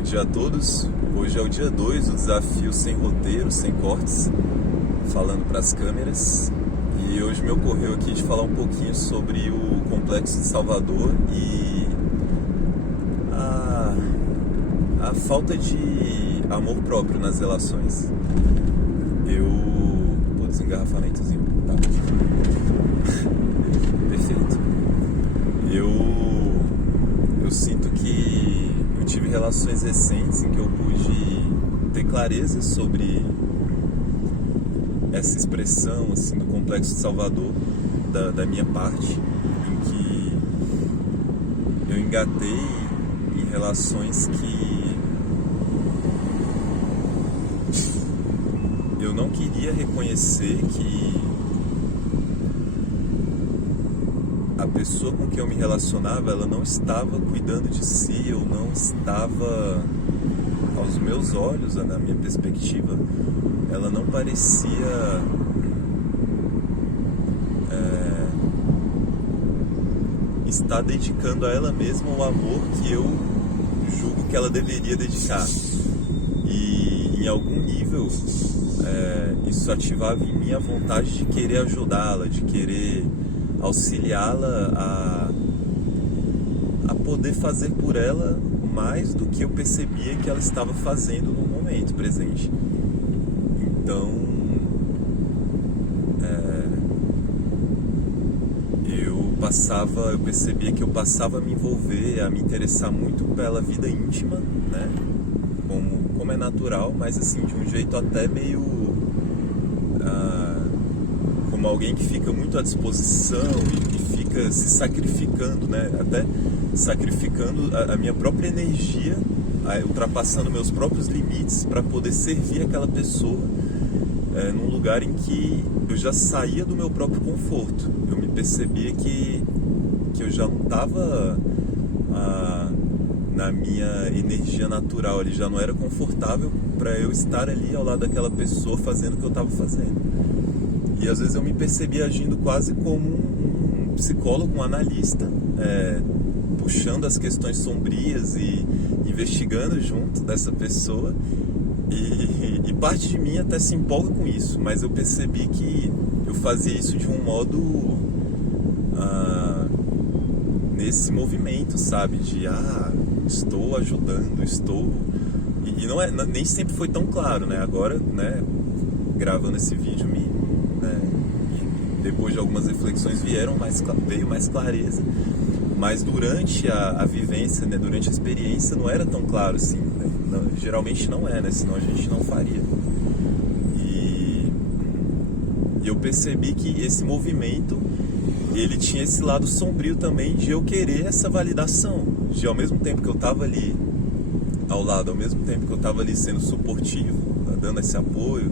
Bom dia a todos. Hoje é o dia 2 do desafio sem roteiro, sem cortes, falando para as câmeras. E hoje me ocorreu aqui de falar um pouquinho sobre o Complexo de Salvador e a falta de amor próprio nas relações. Pô, desengarrafamentozinho, tá? Perfeito. Eu sinto que eu tive relações recentes em que eu pude ter clareza sobre essa expressão assim, do Complexo de Salvador da minha parte, em que eu engatei em relações que eu não queria reconhecer que a pessoa com quem eu me relacionava, ela não estava cuidando de si, eu não estava, aos meus olhos, na minha perspectiva, ela não parecia estar dedicando a ela mesma o amor que eu julgo que ela deveria dedicar. E em algum nível isso ativava em mim a vontade de querer ajudá-la, de querer auxiliá-la a poder fazer por ela mais do que eu percebia que ela estava fazendo no momento presente. Então, eu percebia que eu passava a me envolver, a me interessar muito pela vida íntima, né? Como é natural, mas assim, de um jeito até meio como alguém que fica muito à disposição e fica se sacrificando, né? Até sacrificando a minha própria energia, ultrapassando meus próprios limites para poder servir aquela pessoa num lugar em que eu já saía do meu próprio conforto. Eu me percebia que eu já não estava na minha energia natural, ele já não era confortável para eu estar ali ao lado daquela pessoa fazendo o que eu estava fazendo. E às vezes eu me percebia agindo quase como um psicólogo, um analista, puxando as questões sombrias e investigando junto dessa pessoa. E parte de mim até se empolga com isso, mas eu percebi que eu fazia isso de um modo nesse movimento, sabe? De estou ajudando, estou... E não nem sempre foi tão claro, né? Agora, né, gravando esse vídeo, depois de algumas reflexões veio mais clareza, mas durante a vivência, né, durante a experiência não era tão claro assim, né? Não, geralmente não é, né? Senão a gente não faria. E eu percebi que esse movimento, ele tinha esse lado sombrio também de eu querer essa validação, de ao mesmo tempo que eu estava ali ao lado, ao mesmo tempo que eu estava ali sendo suportivo, dando esse apoio,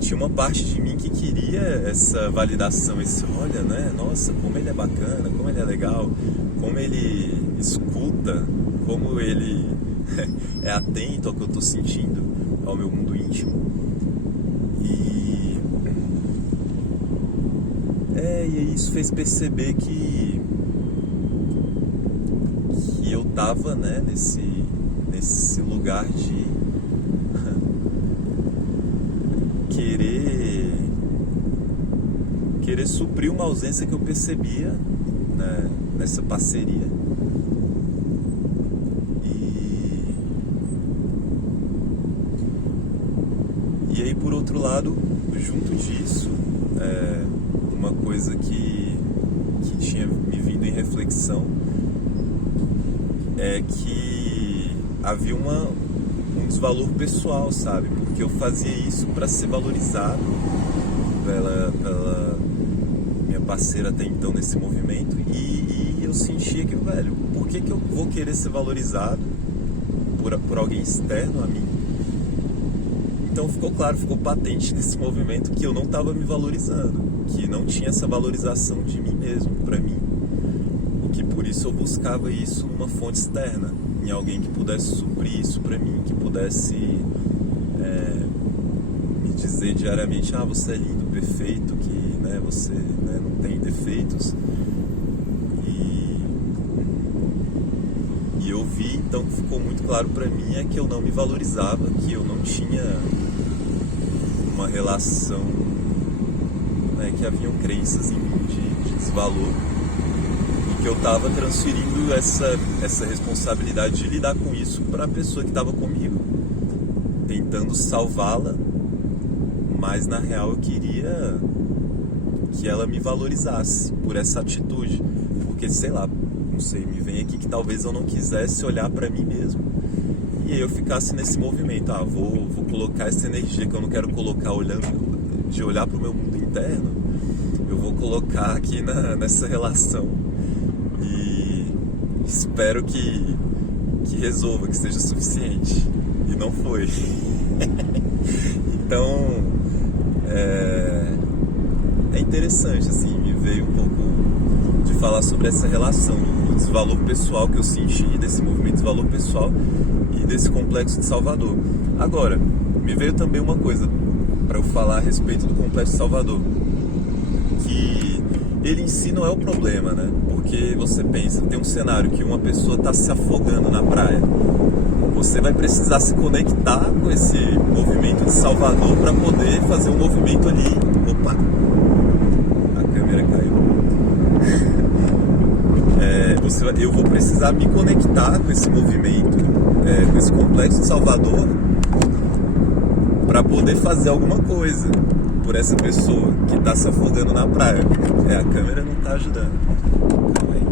tinha uma parte de mim que queria essa validação, esse olha, né, nossa, como ele é bacana, como ele é legal, como ele escuta, como ele é atento ao que eu estou sentindo, ao meu mundo íntimo. E isso fez perceber que eu estava, né, nesse lugar de querer suprir uma ausência que eu percebia, né, nessa parceria. E aí, por outro lado, junto disso, uma coisa que tinha me vindo em reflexão é que havia um desvalor pessoal, sabe? Porque eu fazia isso para ser valorizado pela minha parceira até então nesse movimento, e eu sentia que, velho, por que eu vou querer ser valorizado por alguém externo a mim? Então ficou patente nesse movimento que eu não estava me valorizando, que não tinha essa valorização de mim mesmo, para mim, e que por isso eu buscava isso numa fonte externa, em alguém que pudesse suprir isso para mim, que pudesse me dizer diariamente, você é lindo, perfeito, que, né, você, né, não tem defeitos. E E eu vi, então, que ficou muito claro pra mim é que eu não me valorizava, que eu não tinha uma relação, né, que haviam crenças em mim de desvalor, e que eu estava transferindo essa responsabilidade de lidar com isso para a pessoa que estava comigo, tentando salvá-la, mas na real eu queria que ela me valorizasse por essa atitude, porque sei lá, não sei, me vem aqui que talvez eu não quisesse olhar para mim mesmo, e aí eu ficasse nesse movimento, vou colocar essa energia que eu não quero colocar de olhar para o meu mundo interno, eu vou colocar aqui nessa relação e espero que resolva, que seja suficiente, e não foi. Então é interessante, assim, me veio um pouco de falar sobre essa relação do desvalor pessoal que eu senti, desse movimento de desvalor pessoal e desse complexo de Salvador. Agora, me veio também uma coisa para eu falar a respeito do complexo de Salvador, que ele em si não é o problema, né? Porque você pensa, tem um cenário que uma pessoa está se afogando na praia, você vai precisar se conectar com esse movimento de Salvador para poder fazer um movimento ali. Opa, a câmera caiu. Eu vou precisar me conectar com esse movimento, com esse complexo de Salvador, para poder fazer alguma coisa por essa pessoa que está se afogando na praia. A câmera não está ajudando. Calma aí.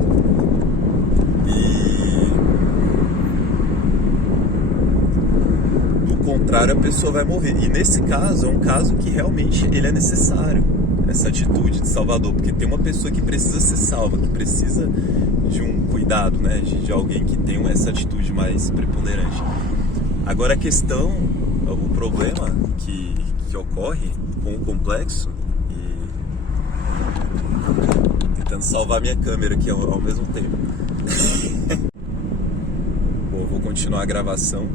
Do contrário, a pessoa vai morrer. E nesse caso, é um caso que realmente ele é necessário, essa atitude de Salvador, porque tem uma pessoa que precisa ser salva, que precisa de um cuidado, né? De alguém que tenha essa atitude mais preponderante. Agora a questão, o problema que ocorre com o complexo, e tentando salvar minha câmera aqui ao mesmo tempo. Bom, vou continuar a gravação.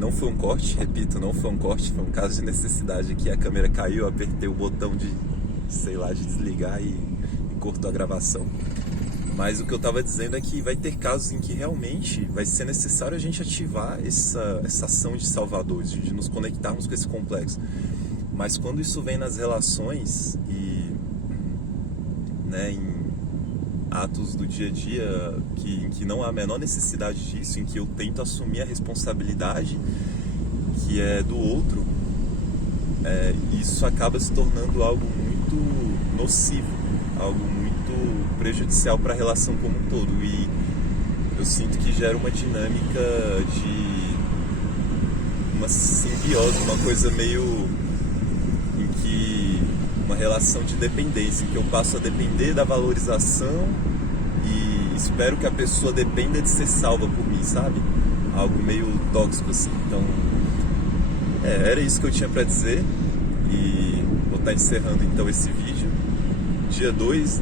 Não foi um corte, repito, não foi um corte, foi um caso de necessidade aqui. A câmera caiu, eu apertei o botão de desligar e cortou a gravação. Mas o que eu estava dizendo é que vai ter casos em que realmente vai ser necessário a gente ativar essa ação de Salvador, de nos conectarmos com esse complexo. Mas quando isso vem nas relações e, né, em atos do dia a dia em que não há a menor necessidade disso, em que eu tento assumir a responsabilidade que é do outro, isso acaba se tornando algo muito nocivo, algo muito prejudicial para a relação como um todo, e eu sinto que gera uma dinâmica de uma simbiose, uma coisa meio em que uma relação de dependência, em que eu passo a depender da valorização e espero que a pessoa dependa de ser salva por mim, sabe? Algo meio tóxico assim. Então era isso que eu tinha para dizer, e vou estar encerrando então esse vídeo, dia 2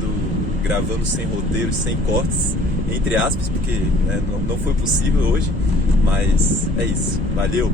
gravando sem roteiros, sem cortes, entre aspas, porque não foi possível hoje, mas é isso. Valeu!